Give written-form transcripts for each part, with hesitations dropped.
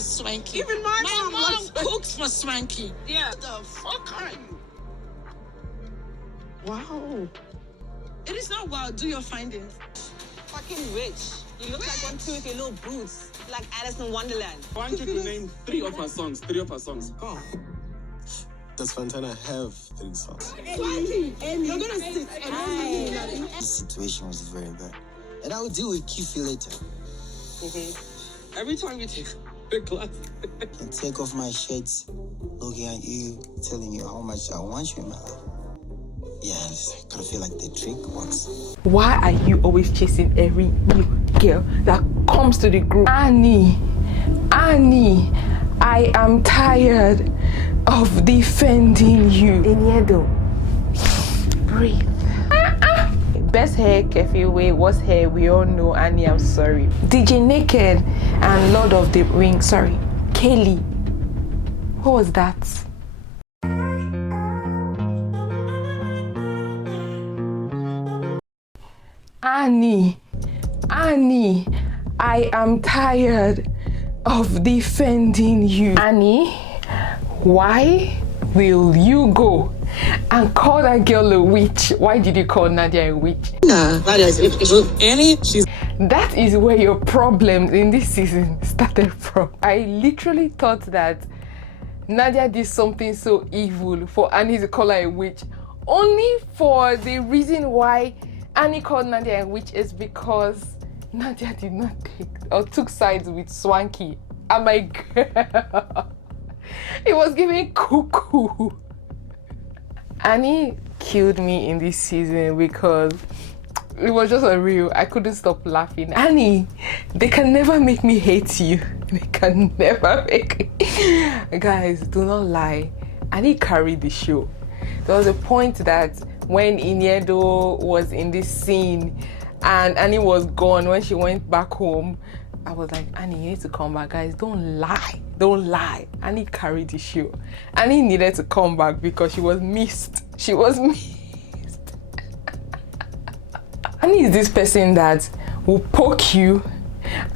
Swanky. Even my mom cooks for Swanky. Yeah. What the fuck are you? Wow. It is not wild. Do your findings. Fucking rich. You look like one too with your little boots. Like Alice in Wonderland. I want you to name 3 of her songs. 3 of her songs. Come on. Does Fontana have 3 songs? You're gonna sit. The situation was very bad. And I will deal with Kefilwe later. Every time you take the class. I can take off my shirt, looking at you, telling you how much I want you in my life. Yeah, I kind of feel like the trick works. Why are you always chasing every new girl that comes to the group? Annie, I am tired of defending you. Eniedo, breathe. Best hair, Kefilwe, worst hair, we all know. Annie, I'm sorry. DJ Naked and Lord of the Rings, sorry, Kelly. What was that? Annie, I am tired of defending you. Annie, why will you go and call that girl a witch? Why did you call Nadia a witch? Nah, Annie, she's... That is where your problems in this season started from. I literally thought that Nadia did something so evil for Annie to call her a witch, only for the reason why Annie called Nadia a witch is because Nadia did not take or took sides with Swanky. And my girl, it was giving cuckoo. Annie killed me in this season because it was just unreal. I couldn't stop laughing. Annie, they can never make me hate you. They can never make me. Guys, do not lie. Annie carried the show. There was a point that when Iniedo was in this scene and Annie was gone, when she went back home, I was like, Annie, you need to come back. Guys, don't lie. Annie carried the show. Annie needed to come back because she was missed. Annie is this person that will poke you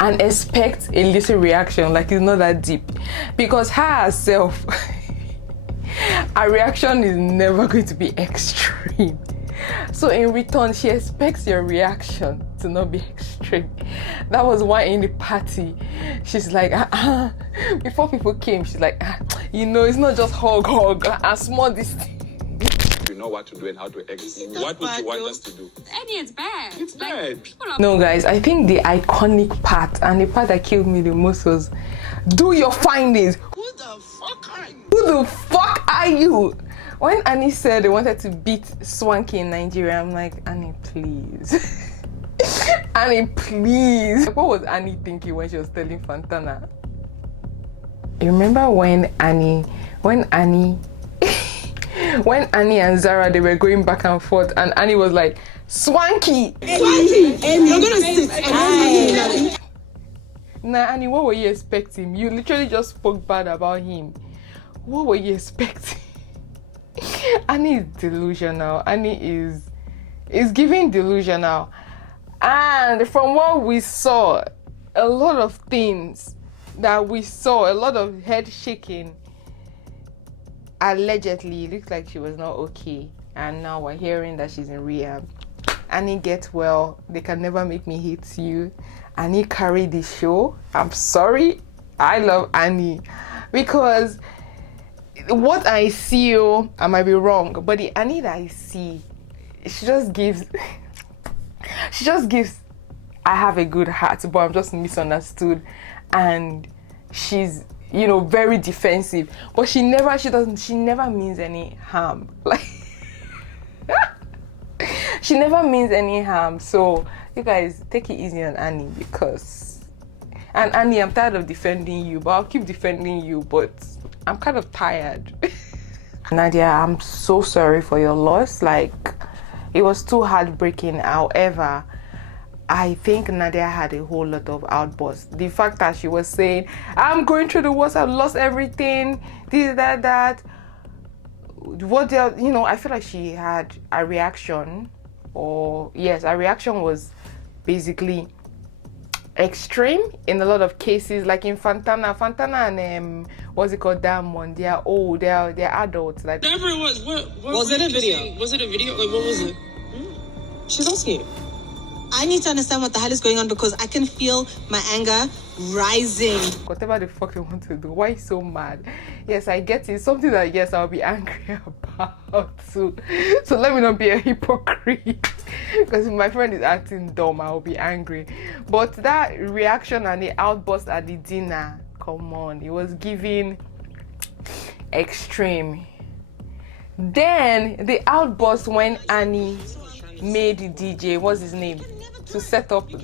and expect a little reaction, like it's not that deep, because her herself her reaction is never going to be extreme. So in return, she expects your reaction to not be extreme. That was why in the party, she's like, before people came, she's like, it's not just hug, and small this thing. You know what to do and how to act. What would you want us to do? Eddie, it's bad. It's bad. No, guys, I think the iconic part and the part that killed me the most was, do your findings. Who the fuck are you? Who the fuck are you? When Annie said they wanted to beat Swanky in Nigeria, I'm like, Annie, please. Annie, please. What was Annie thinking when she was telling Fontana? You remember when Annie and Zara, they were going back and forth, and Annie was like, Swanky! You're gonna sit. Nah, Annie, what were you expecting? You literally just spoke bad about him. What were you expecting? Annie is delusional. Annie is giving delusional. And from what we saw, a lot of things that we saw, a lot of head shaking, allegedly, it looks like she was not okay. And now we're hearing that she's in rehab. Annie, get well. They can never make me hate you. Annie carried the show. I'm sorry. I love Annie because what I see, I might be wrong, but the Annie that I see, she just gives I have a good heart, but I'm just misunderstood, and she's very defensive, but she never means any harm. Like she never means any harm. So you guys take it easy on Annie, and Annie, I'm tired of defending you, but I'll keep defending you, but I'm kind of tired. Nadia, I'm so sorry for your loss. Like, it was too heartbreaking. However, I think Nadia had a whole lot of outbursts. The fact that she was saying, I'm going through the worst, I've lost everything, this, that. I feel like she had a reaction, her reaction was basically extreme in a lot of cases, like in Fantana and what's it called, Diamond. They are old, they're adults. Like Whatever it was, what Was it a video? Was it a video? Like, what was it? She's asking. I need to understand what the hell is going on because I can feel my anger rising. whatever the fuck they want to do. Why so mad? Yes, I get it. Something that yes, I'll be angry about too. So let me not be a hypocrite. Because if my friend is acting dumb, I'll be angry. But that reaction and the outburst at the dinner, come on, it was giving extreme. Then the outburst when Annie made the DJ, what's his name, to set up the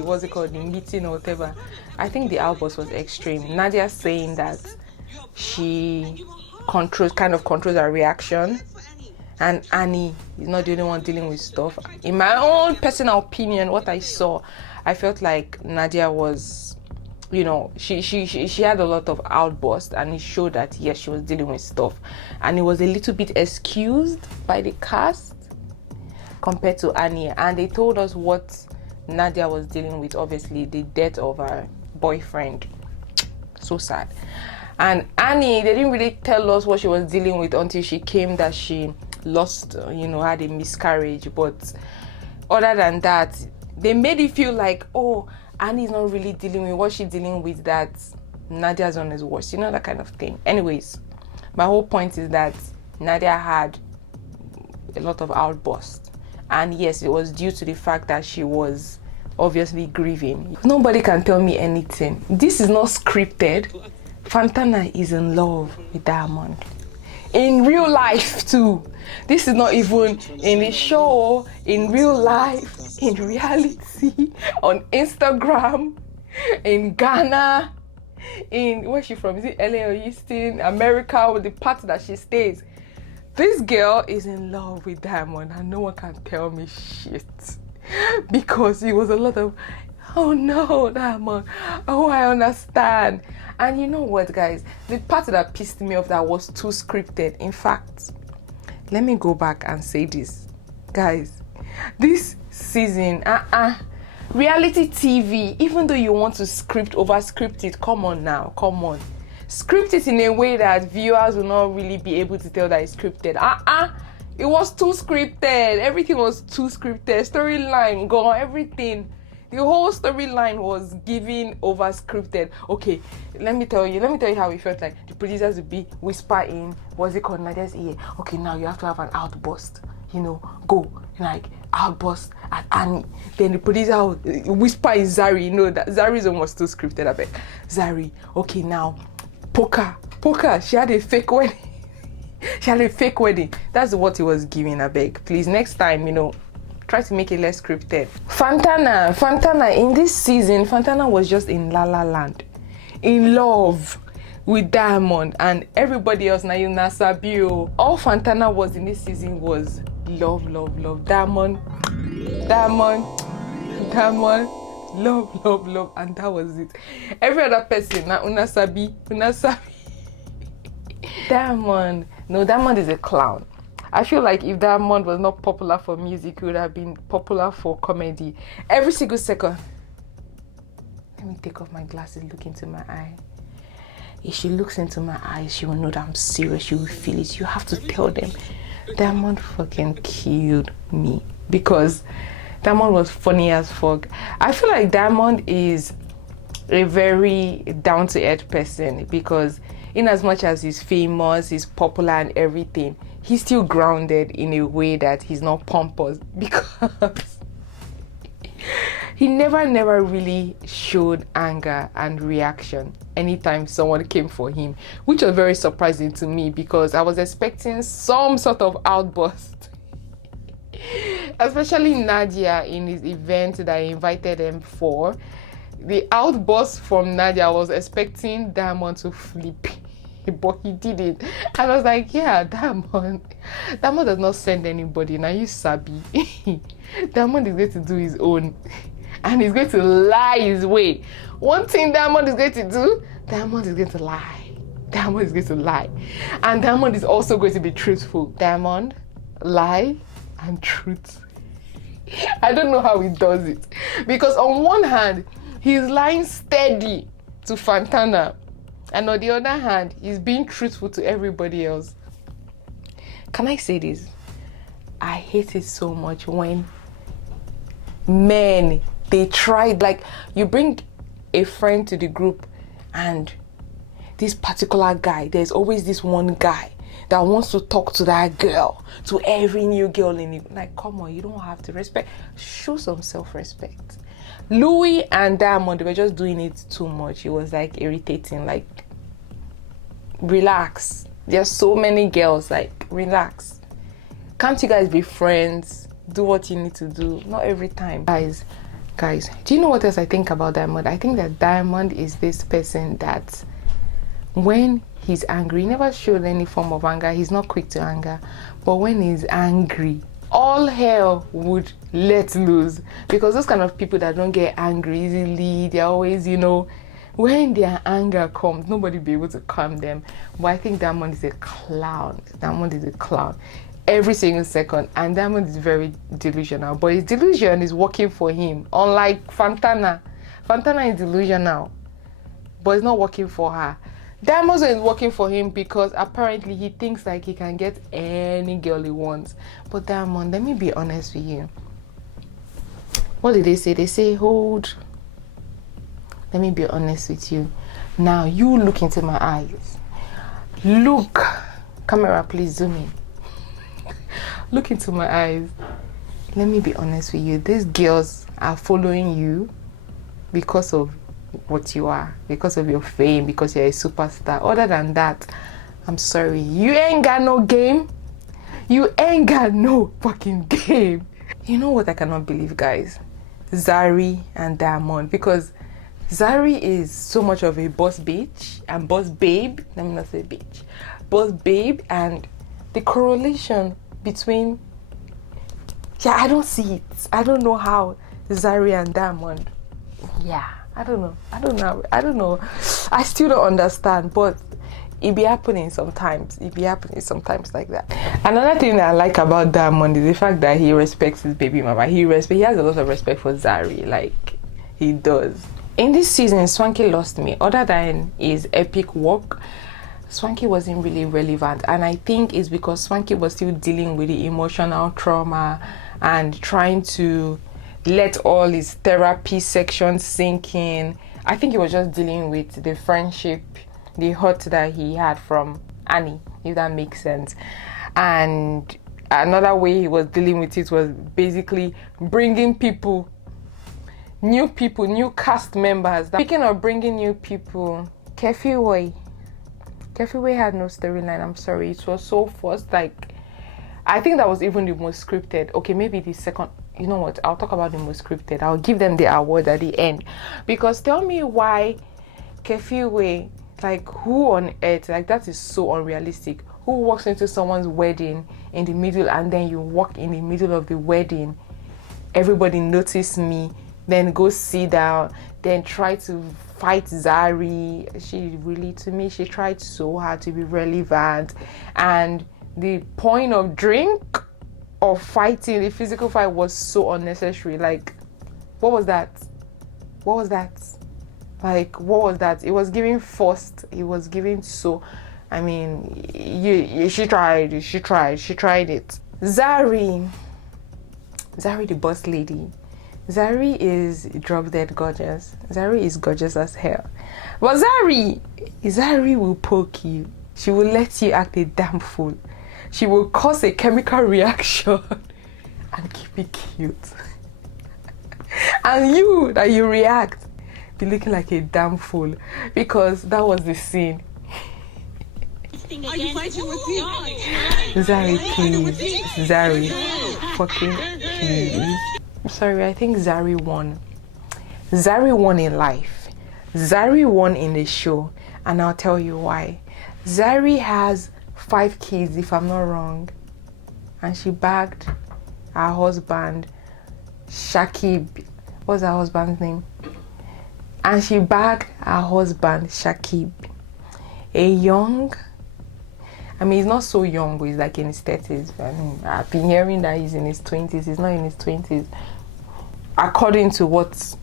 the meeting or whatever. I think the outburst was extreme. Nadia saying that she controls her reaction, and Annie is not the only one dealing with stuff. In my own personal opinion, what I saw, I felt like Nadia was, she had a lot of outbursts, and it showed that yes, she was dealing with stuff, and it was a little bit excused by the cast compared to Annie. And they told us what Nadia was dealing with, obviously the death of her boyfriend. So sad. And Annie, they didn't really tell us what she was dealing with until she came that she lost, had a miscarriage. But other than that, they made it feel like, oh, Annie's not really dealing with what she's dealing with, that Nadia's one is worse, that kind of thing. Anyways, my whole point is that Nadia had a lot of outbursts. And yes, it was due to the fact that she was obviously grieving. Nobody can tell me anything. This is not scripted. Fantana is in love with Diamond. In real life too. This is not even in a show. In real life, in reality, on Instagram, in Ghana, where's she from? Is it LA or Houston? America, or the part that she stays. This girl is in love with Diamond and no one can tell me shit. Because it was a lot of, oh no, Diamond, oh I understand. And you know what, guys? The part that pissed me off that was too scripted. In fact, let me go back and say this. Guys, this season, reality TV, even though you want to over-script it, come on now, come on. Script it in a way that viewers will not really be able to tell that it's scripted. It was too scripted. Everything was too scripted. Storyline gone, everything. The whole storyline was given over scripted. Okay, let me tell you how it felt like. The producers would be whispering, what's it called, Nadia's ear. Okay, now you have to have an outburst. Go, like, outburst at Annie. Then the producer would whisper in Zary. That Zary's almost too scripted, I bet. Zary, okay, now, poker. She had a fake wedding. That's what it was giving, I beg. Please, next time, try to make it less scripted. Fantana, in this season, Fantana was just in La La Land. In love with Diamond and everybody else. Now, Sabio. All Fantana was in this season was love. Diamond. Love, and that was it. Every other person, now Unasabi. Diamond. No, Diamond is a clown. I feel like if Diamond was not popular for music, he would have been popular for comedy. Every single second. Let me take off my glasses, look into my eye. If she looks into my eyes, she will know that I'm serious. She will feel it. You have to tell them. Diamond fucking killed me because Diamond was funny as fuck. I feel like Diamond is a very down-to-earth person because in as much as he's famous, he's popular and everything, he's still grounded in a way that he's not pompous because he never really showed anger and reaction anytime someone came for him, which was very surprising to me because I was expecting some sort of outburst. Especially Nadia in his event that I invited him for. The outburst from Nadia, I was expecting Diamond to flip, but he didn't. I was like, yeah, Diamond does not send anybody. Now you sabi. Diamond is going to do his own. And he's going to lie his way. One thing Diamond is going to do, Diamond is going to lie. And Diamond is also going to be truthful. Diamond, lie, and truth. I don't know how he does it. Because on one hand, he's lying steady to Fantana. And on the other hand, he's being truthful to everybody else. Can I say this? I hate it so much when men, they tried, like, you bring a friend to the group and this particular guy, there's always this one guy that wants to talk to that girl, to every new girl in it. Like, come on, you don't have to respect. Show some self-respect. Louie and Diamond, they were just doing it too much. It was like irritating. Like, relax. There's so many girls. Like, relax. Can't you guys be friends? Do what you need to do. Not every time. Guys, do you know what else I think about Diamond? I think that Diamond is this person that when he's angry, he never showed any form of anger. He's not quick to anger. But when he's angry, all hell would let loose. Because those kind of people that don't get angry easily, they're always, you know, when their anger comes, nobody will be able to calm them. But I think Diamond is a clown. Diamond is a clown. Every single second. And Diamond is very delusional. But his delusion is working for him. Unlike Fantana. Fantana is delusional. But it's not working for her. Diamond is working for him because apparently he thinks like he can get any girl he wants. But Diamond, let me be honest with you. What did they say? They say, hold. Let me be honest with you. Now, you look into my eyes. Look. Camera, please zoom in. Look into my eyes. Let me be honest with you. These girls are following you because of what you are, because of your fame, because you're a superstar. Other than that, I'm sorry, you ain't got no game. You ain't got no fucking game. You know what I cannot believe, guys? Zary and Diamond, because Zary is so much of a boss bitch and boss babe. Let me not say bitch. Boss babe, and the correlation between, yeah, I don't see it. I don't know how Zary and Diamond, yeah, I don't know. I still don't understand, but it be happening sometimes. It be happening sometimes like that. Another thing that I like about Diamond is the fact that he respects his baby mama. He has a lot of respect for Zary, like he does. In this season, Swanky lost me. Other than his epic walk, Swanky wasn't really relevant, and I think it's because Swanky was still dealing with the emotional trauma and trying to let all his therapy sections sink in. I think he was just dealing with the friendship, the hurt that he had from Annie, if that makes sense. And another way he was dealing with it was basically bringing people, new cast members. Speaking of bringing new people, Kefilwe had no storyline. I'm sorry, it was so forced. Like, I think that was even the most scripted. Okay, maybe the second. You know what? I'll talk about the most scripted. I'll give them the award at the end. Because tell me why Kefilwe, like, who on earth, like, that is so unrealistic. Who walks into someone's wedding in the middle, and then you walk in the middle of the wedding, everybody notice me, then go sit down, then try to fight Zary. She tried so hard to be relevant. And the point of drink of fighting, the physical fight, was so unnecessary. Like, what was that? Like, what was that? It was giving forced. It was giving so, I mean, she tried it. Zary, the boss lady. Zary is drop dead gorgeous. Zary is gorgeous as hell. But Zary will poke you. She will let you act a damn fool. She will cause a chemical reaction and keep it cute. And you react, be looking like a damn fool, because that was the scene. Are you fighting with me? Zary, please. Zary, fucking please. Sorry, I think Zary won. Zary won in life. Zary won in the show, and I'll tell you why. Zary has 5 kids, if I'm not wrong, and she bagged her husband Shakib. What's her husband's name? And she bagged her husband Shakib, a young, I mean, he's not so young, but he's like in his 30s. I mean, I've been hearing that he's in his 20s. He's not in his 20s, according to what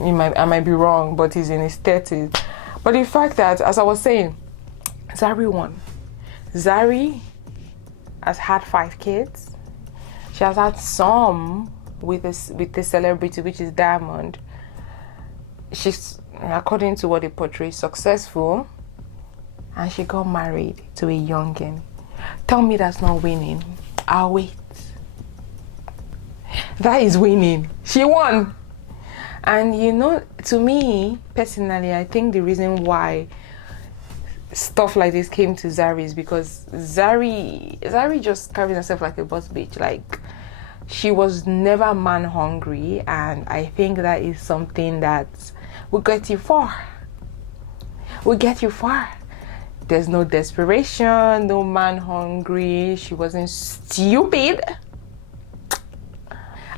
I might be wrong, but he's in his 30s. But the fact that, as I was saying, Zary won. Zary has had 5 kids. She has had some with this celebrity, which is Diamond. She's, according to what they portray, successful, and she got married to a youngin. Tell me that's not winning. I'll wait. That is winning. She won. And you know, to me personally, I think the reason why stuff like this came to Zary is because Zary just carries herself like a boss bitch. Like, she was never man hungry, and I think that is something that will get you far. Will get you far. There's no desperation, no man hungry. She wasn't stupid.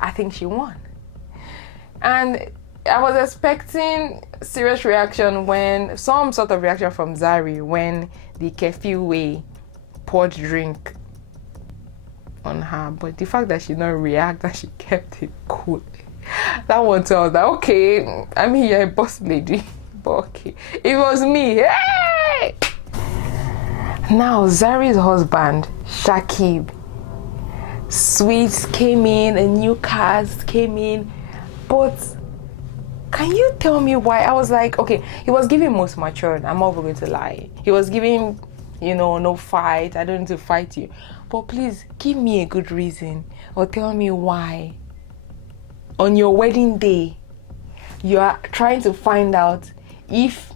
I think she won. And I was expecting serious reaction some sort of reaction from Zary when the Kefilwe poured drink on her, but the fact that she didn't react and she kept it cool, that one tells that, okay, I mean, you're a boss lady, but okay, it was me. Hey! Now Zary's husband, Shakib, sweets came in and new cars came in, but can you tell me why? I was like, okay, he was giving most matured. I'm not going to lie. He was giving, no fight. I don't need to fight you. But please, give me a good reason or tell me why. On your wedding day, you are trying to find out if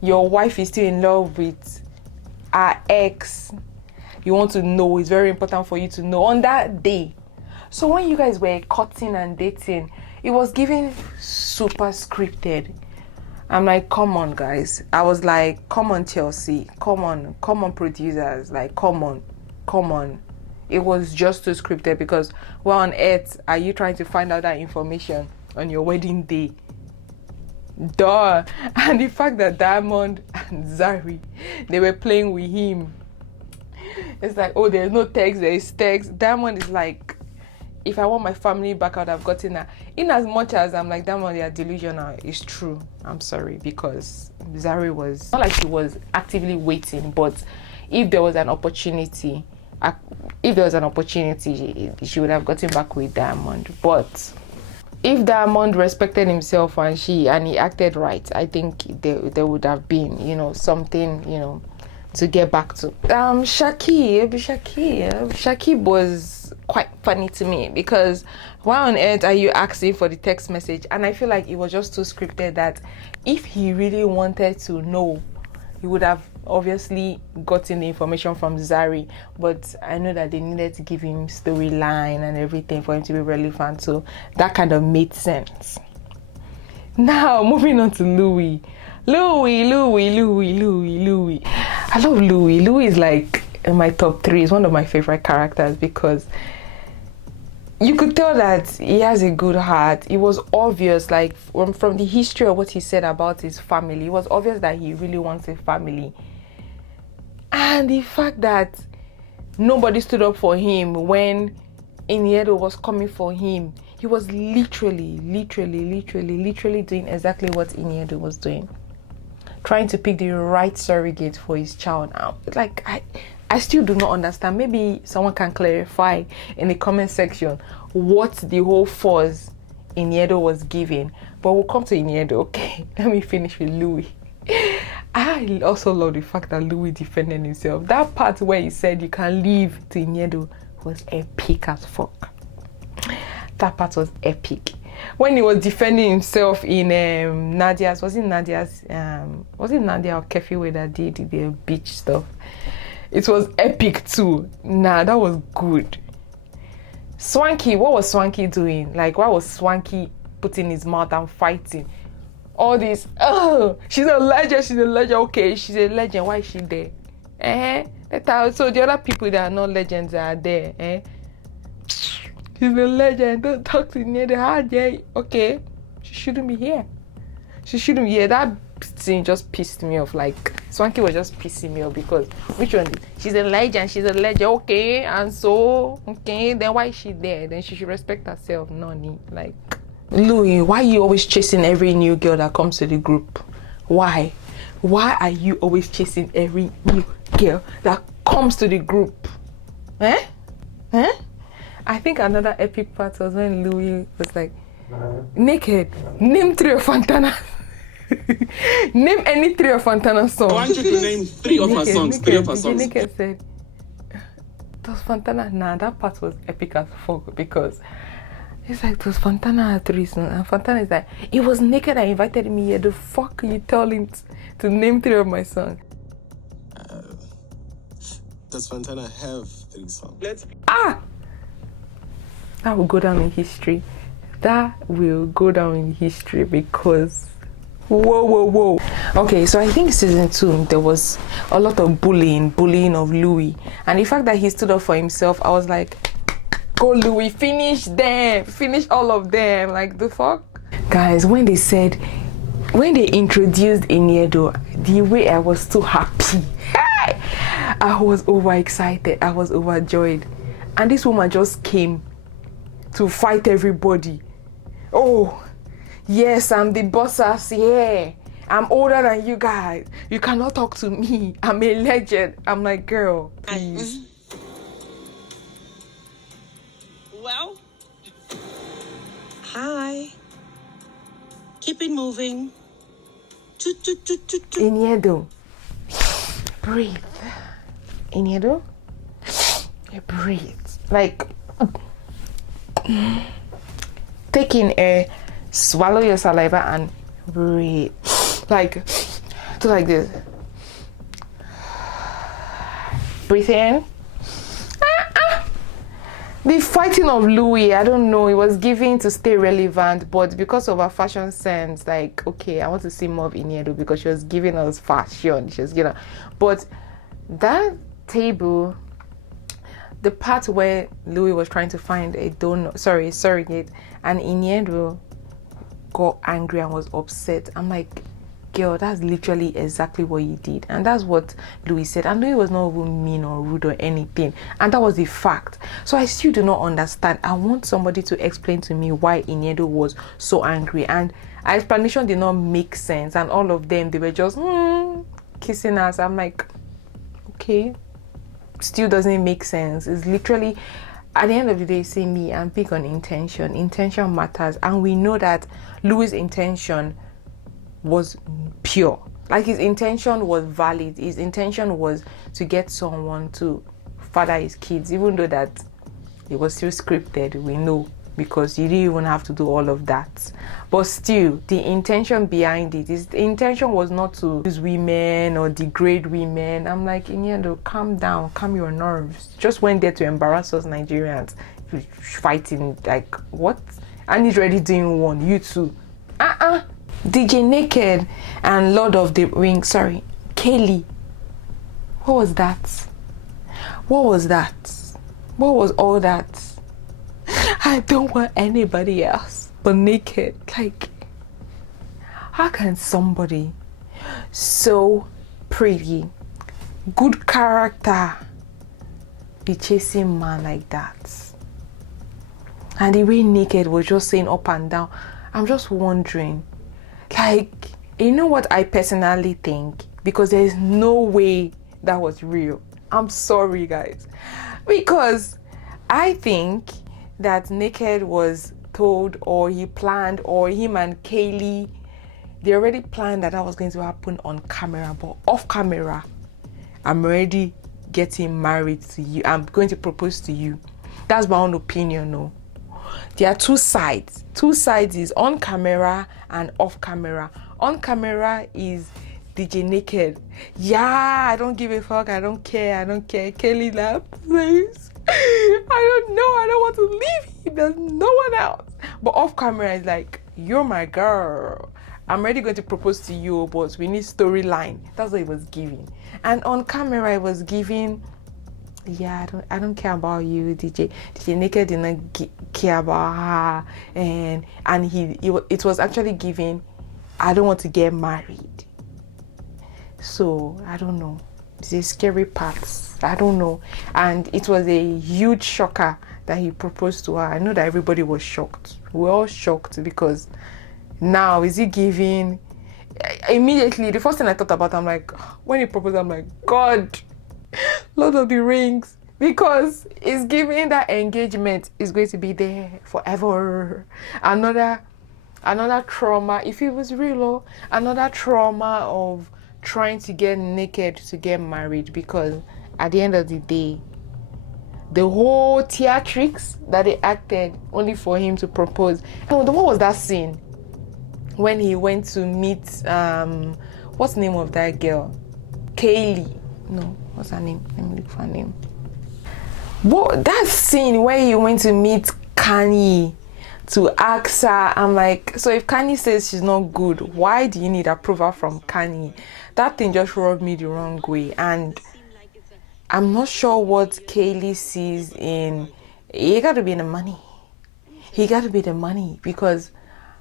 your wife is still in love with her ex. You want to know. It's very important for you to know on that day. So when you guys were cutting and dating, it was giving super scripted. I'm like, come on, guys. I was like, come on, Chelsea. Come on, producers. Like, come on. It was just too scripted, because where on earth are you trying to find out that information on your wedding day? Duh. And the fact that Diamond and Zary, they were playing with him. It's like, oh, there's no text, there is text. Diamond is like, if I want my family back, I would have gotten her. In as much as I'm like, Diamond, you're delusional, it's true. I'm sorry, because Zary was not like she was actively waiting, but if there was an opportunity, she would have gotten back with Diamond. But if Diamond respected himself and he acted right, I think there would have been, something, to get back to. Shakib was quite funny to me, because why on earth are you asking for the text message? And I feel like it was just too scripted that if he really wanted to know, he would have obviously gotten the information from Zary. But I know that they needed to give him storyline and everything for him to be relevant, so that kind of made sense. Now moving on to Louie. Louie. I love Louie. Louie is like in my top 3. He's one of my favorite characters, because you could tell that he has a good heart. It was obvious, like from the history of what he said about his family, it was obvious that he really wants a family. And the fact that nobody stood up for him when Iniedo was coming for him, he was literally doing exactly what Iniedo was doing. Trying to pick the right surrogate for his child. Now, like, I still do not understand. Maybe someone can clarify in the comment section what the whole force Iniedo was giving. But we'll come to Iniedo. Okay, let me finish with Louie. I also love the fact that Louie defended himself. That part where he said you can leave to Iniedo was epic as fuck. That part was epic. When he was defending himself in Nadia's, was it Nadia or Kefilwe that did the beach stuff? It was epic too. Nah, that was good. Swanky, what was Swanky doing? Like, why was Swanky putting his mouth and fighting? All this, she's a legend, okay, she's a legend, why is she there? So the other people that are not legends are there, She's a legend, don't talk to near the hard, okay, she shouldn't be here. That thing just pissed me off. Like, Swanky was just pissing me off, because which one? She's a legend, okay, and so, okay, then why is she there? Then she should respect herself, no need, like, Louie, why are you always chasing every new girl that comes to the group? Why? Why are you always chasing every new girl that comes to the group? Eh? I think another epic part was when Louie was like, Naked, name 3 of Fantana. Name any 3 of Fantana's songs. I want you to name 3 of her songs. 3 of her songs. Naked said, does Fantana? Nah, that part was epic as fuck because it's like, does Fantana have 3 songs? And Fantana is like, it was Naked that invited me here. The fuck you tell him to name 3 of my songs? Does Fantana have 3 songs? That will go down in history. That will go down in history because whoa. Okay, so I think season 2 there was a lot of bullying of Louie, and the fact that he stood up for himself, I was like, go Louie, finish all of them. Like, the fuck, guys, when they introduced Iniedo, the way I was so happy, I was overexcited, I was overjoyed, and this woman just came to fight everybody. Oh yes, I'm the boss ass, yeah. I'm older than you guys. You cannot talk to me. I'm a legend. I'm like, girl, please. Well, hi. Keep it moving. Iniedo, breathe. Iniedo, you breathe. Like, take in air, swallow your saliva and breathe. Like, do like this. Breathe in. The fighting of Louie, I don't know, it was given to stay relevant, but because of her fashion sense, like, okay, I want to see more of Iniedo because she was giving us fashion. She was giving us, but that table, the part where Louie was trying to find a surrogate, and Iniedo got angry and was upset. I'm like, girl, that's literally exactly what you did. And that's what Louie said. And Louie was not even mean or rude or anything. And that was the fact. So I still do not understand. I want somebody to explain to me why Iniedo was so angry. And her explanation did not make sense. And all of them, they were just kissing us. I'm like, okay. Still doesn't make sense. It's literally, at the end of the day, see me, I'm big on intention. Intention matters. And we know that Louie's intention was pure. Like, his intention was valid. His intention was to get someone to father his kids, even though that it was still scripted, we know, because you didn't even have to do all of that. But still, the intention behind it, the intention was not to use women or degrade women. I'm like, Iniedo, calm down, calm your nerves. Just went there to embarrass us Nigerians, fighting, like, what? And he's already doing one, you too. DJ Naked and Lord of the Rings, Kaylee. What was that? What was all that? I don't want anybody else but Naked. Like, how can somebody so pretty, good character, be chasing man like that? And the way Naked was just saying up and down, I'm just wondering, like, you know what I personally think? Because there's no way that was real. I'm sorry, guys. Because I think that Naked was told, or he planned, or him and Kaylee, they already planned that was going to happen on camera. But off camera, I'm already getting married to you. I'm going to propose to you. That's my own opinion, no. There are two sides. Two sides is on camera and off camera. On camera is DJ Naked. Yeah, I don't give a fuck. I don't care. Kelly left, please. I don't know. I don't want to leave him. There's no one else. But off camera is like, you're my girl. I'm already going to propose to you, but we need storyline. That's what it was giving. And on camera, it was giving, yeah, I don't care about you, DJ. DJ Naked did not care about her, and it was actually giving, I don't want to get married. So I don't know. the scary parts. I don't know. And it was a huge shocker that he proposed to her. I know that everybody was shocked. We were all shocked because now is he giving? Immediately, the first thing I thought about, I'm like, when he proposed, I'm like, God, Lord of the Rings, because it's giving that engagement is going to be there forever. Another trauma, if it was real, another trauma of trying to get naked to get married, because at the end of the day, the whole theatrics that they acted only for him to propose. No, what was that scene when he went to meet what's the name of that girl? Kaylee. No, what's her name? Let me look for her name. What, that scene where he went to meet Kanye to ask her, I'm like, so if Kanye says she's not good, why do you need approval from Kanye? That thing just rubbed me the wrong way. And I'm not sure what Kaylee sees in, he got to be the money. He got to be the money, because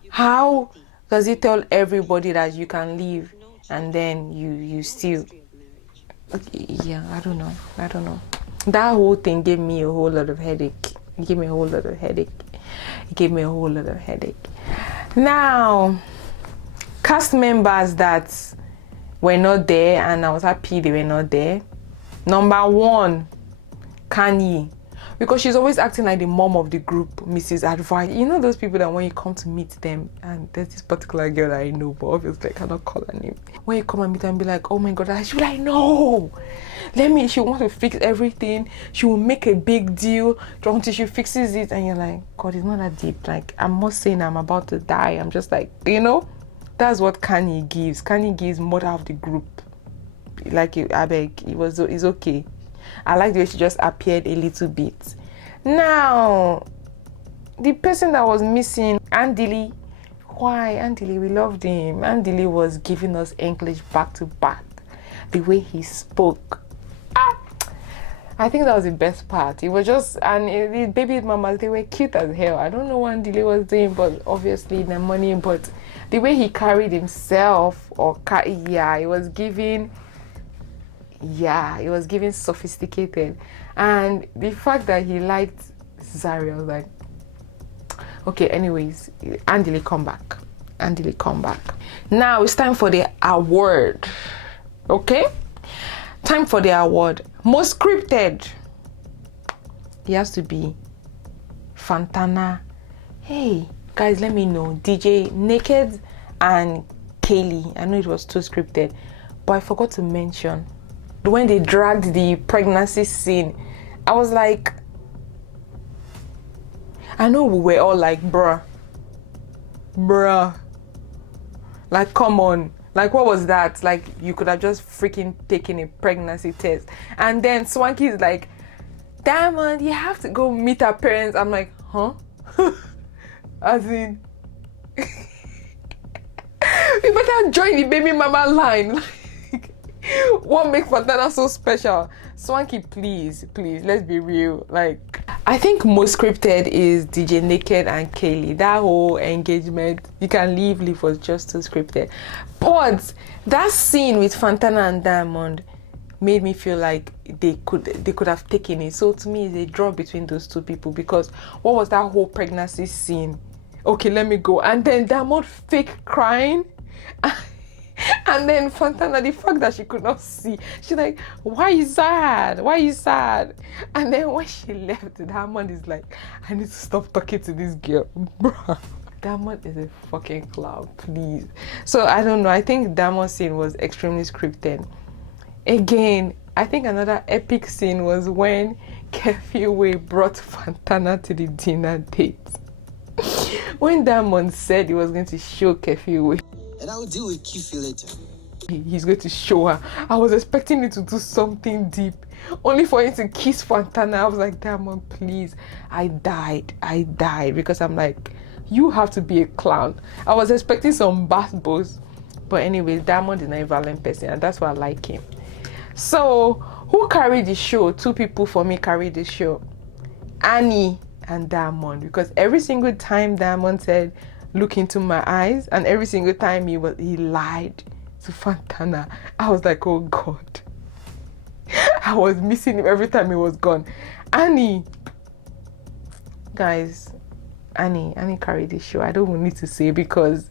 how does he tell everybody that you can leave and then you still, okay, yeah, I don't know. That whole thing gave me a whole lot of headache. It gave me a whole lot of headache. Now, cast members that were not there, and I was happy they were not there. Number one, Kanye, because she's always acting like the mom of the group, Mrs. Advice. You know those people that when you come to meet them, and there's this particular girl that I know, but obviously I cannot call her name. When you come and meet her and be like, oh my God, she will like, no, she wants to fix everything. She will make a big deal until she fixes it, and you're like, God, it's not that deep. Like, I'm not saying I'm about to die. I'm just like, that's what Kanye gives. Kanye gives mother of the group. Like, I beg, it's okay. I like the way she just appeared a little bit. Now, the person that was missing, Andili. Why? Andili, we loved him. Andili was giving us English back to back. The way he spoke. I think that was the best part. It was just, and the baby mamas, they were cute as hell. I don't know what Andili was doing, but obviously the money, but the way he carried himself, it was giving... Yeah, it was giving sophisticated. And the fact that he liked Zary, I was like, okay, anyways, Andile, come back. Now it's time for the award. Okay? Time for the award. Most scripted. It has to be Fantana. Hey, guys, let me know. DJ Naked and Kaylee. I know it was too scripted, but I forgot to mention when they dragged the pregnancy scene, I was like, I know we were all like, bruh, like, come on, like, what was that? Like, you could have just freaking taken a pregnancy test. And then Swanky is like, Diamond, you have to go meet her parents. I'm like, huh? As in, we better join the baby mama line. What makes Fantana so special? Swanky, please, let's be real. Like, I think most scripted is DJ Naked and Kaylee. That whole engagement, you can leave was just too scripted. But that scene with Fantana and Diamond made me feel like they could have taken it. So to me, it's a draw between those two people, because what was that whole pregnancy scene? Okay, let me go. And then Diamond fake crying. And then Fantana, the fact that she could not see, she's like, why are you sad? And then when she left, Diamond is like, I need to stop talking to this girl. Bruh, Diamond is a fucking clown, please. So I don't know, I think Diamond's scene was extremely scripted. Again, I think another epic scene was when Kefilwe brought Fantana to the dinner date. When Diamond said he was going to show Kefilwe, and I will deal with Kefilwe later. He's going to show her. I was expecting him to do something deep, only for him to kiss Fantana. I was like, Diamond, please. I died because I'm like, you have to be a clown. I was expecting some bath bows, but anyways, Diamond is not a violent person, and that's why I like him. So who carried the show? Two people for me carried the show, Annie and Diamond, because every single time Diamond said, look into my eyes, and every single time he lied to Fantana, I was like, oh God, I was missing him every time he was gone. Annie, guys, Annie carried the show. I don't even need to say, because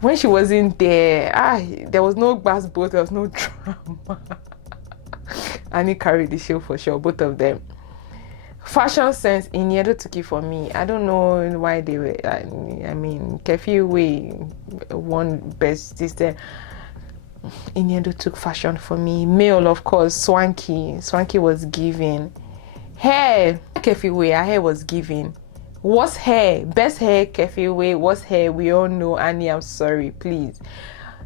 when she wasn't there, there was no bass boat, there was no drama. Annie carried the show for sure, both of them. Fashion sense, Iniedo took it for me. I don't know why they were. I mean, Kefilwe won best this time. Iniedo took fashion for me. Male, of course, Swanky was giving. Hair, Kefilwe, her hair was giving. What's hair? Best hair, Kefilwe. What's hair? We all know. Annie, I'm sorry, please.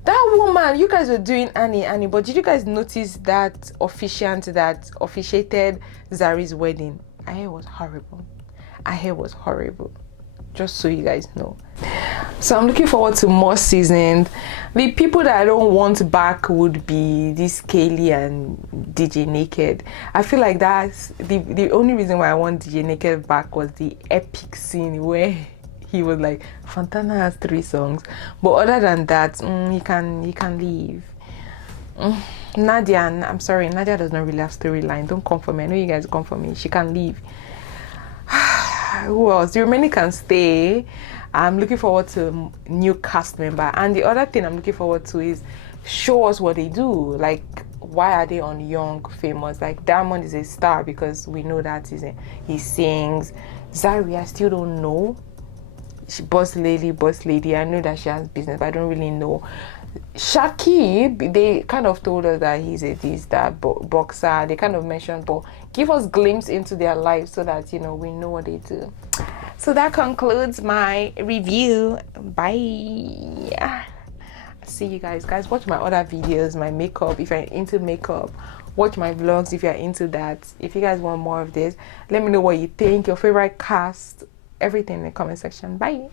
That woman, you guys were doing Annie, but did you guys notice that officiant that officiated Zary's wedding? Her hair was horrible. Just so you guys know. So I'm looking forward to more seasons. The people that I don't want back would be this Kaylee and DJ Naked. I feel like that's the only reason why I want DJ Naked back was the epic scene where he was like, Fontana has 3 songs. But other than that, he can leave. Nadia, I'm sorry, Nadia does not really have storyline. Don't come for me. I know you guys come for me. She can leave. Who else? The remaining can stay. I'm looking forward to new cast member. And the other thing I'm looking forward to is show us what they do. Like, why are they on Young Famous? Like, Diamond is a star because we know that he sings. Zary, I still don't know. Boss lady. I know that she has business, but I don't really know. Shakib, they kind of told us that he's that boxer. They kind of mentioned, but give us glimpse into their lives so that we know what they do. So that concludes my review. Bye. See you guys. Watch my other videos, my makeup. If you're into makeup, watch my vlogs if you're into that. If you guys want more of this, let me know what you think, your favorite cast, everything in the comment section. Bye.